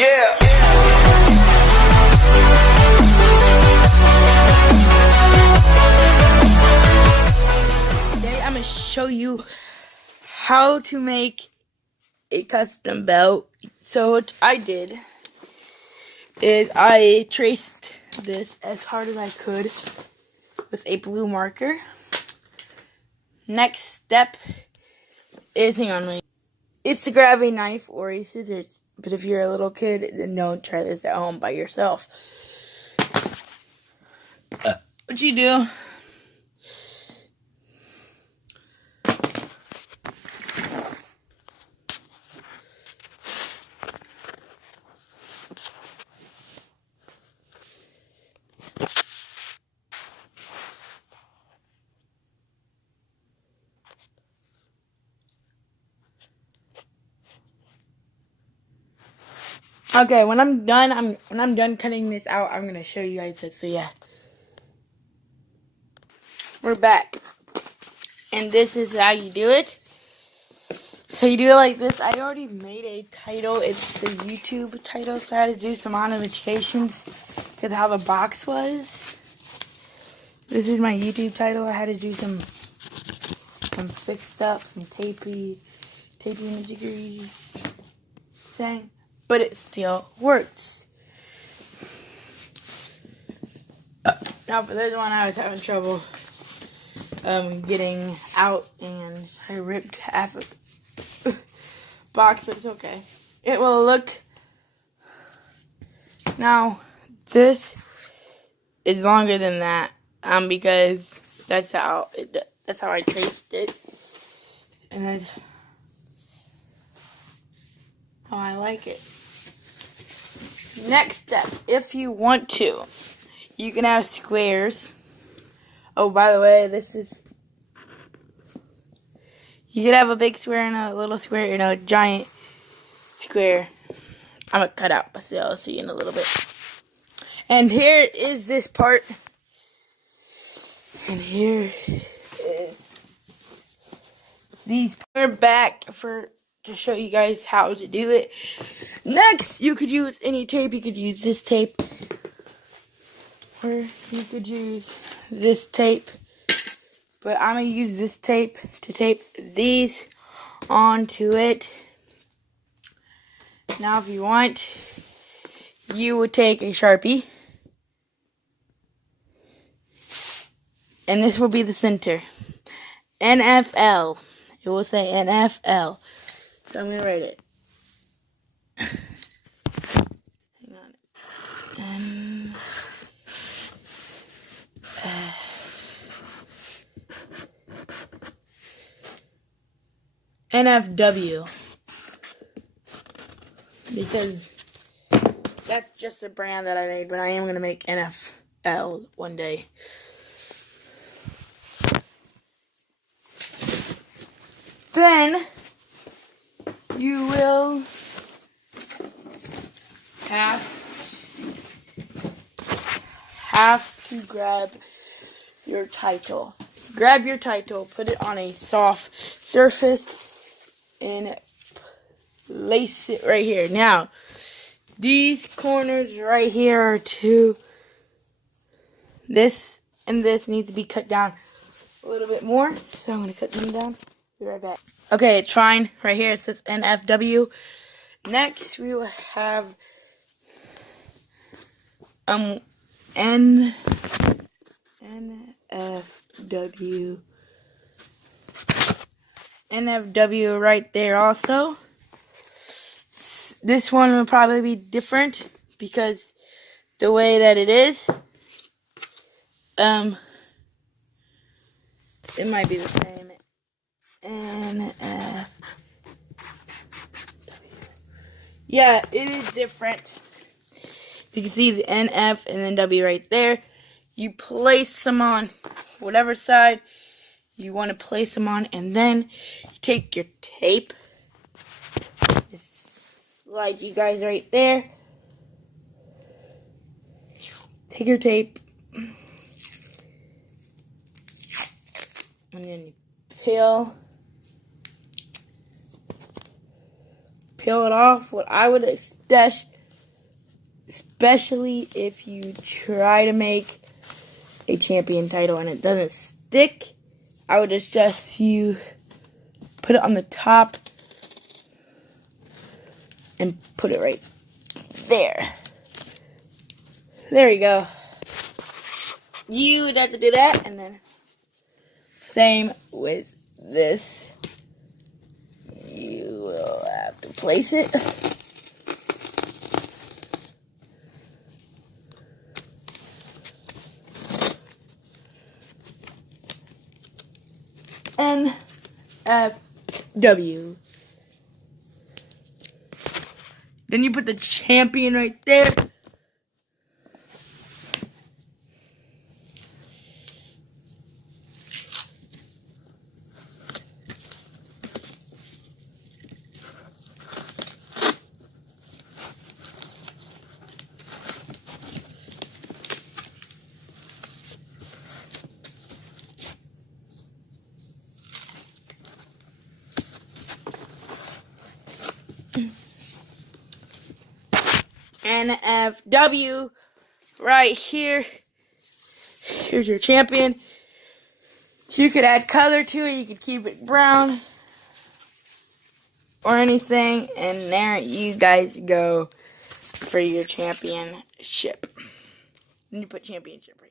Yeah. Today I'm going to show you how to make a custom belt. So what I did is I traced this as hard as I could with a blue marker. Next step is, hang on, it's to grab a knife or a scissors. But if you're a little kid, then don't try this at home by yourself. What you do, okay, when I'm done cutting this out, I'm gonna show you guys this. So yeah, we're back, and this is how you do it. So you do it like this. I already made a title. It's the YouTube title, so I had to do some modifications because how the box was. This is my YouTube title. I had to do some fixed stuff, some tapey and jiggery thing, but it still works. Now for this one, I was having trouble getting out, and I ripped half of the box, but it's okay. It will look. Now this is longer than that, because that's how I traced it, and that's how I like it. Next step, if you want to, you can have squares. Oh, by the way, you could have a big square and a little square and a giant square. I'm gonna cut out, but still, I'll see you in a little bit. And here is this part. And here is these are back to show you guys how to do it. Next, you could use any tape. You could use this tape, or you could use this tape. But I'm gonna use this tape to tape these onto it. Now, if you want, you would take a Sharpie, and this will be the center. NFL. It will say NFL. So I'm gonna write it. Hang on. NFW. Because that's just a brand that I made, but I am going to make NFL one day. Then you will have to grab your title. Grab your title, put it on a soft surface, and place it right here. Now, these corners right here are two. This and this needs to be cut down a little bit more, so I'm going to cut them down. Be right back. Okay, it's fine. Right here it says NFW. Next, we will have NFW right there also. This one will probably be different because the way that it is, it might be the same. NFW. Yeah, it is different. You can see the NF and then W right there. You place them on whatever side you want to place them on, and then you take your tape, slide you guys right there. Take your tape, and then you peel it off. What I would especially if you try to make a champion title and it doesn't stick, I would suggest you put it on the top and put it right there. There you go. You would have to do that, and then same with this. You will have to place it. NFW. Then you put the champion right there. NFW right here. Here's your champion. You could add color to it. You could keep it brown or anything. And there you guys go for your championship. And you put championship right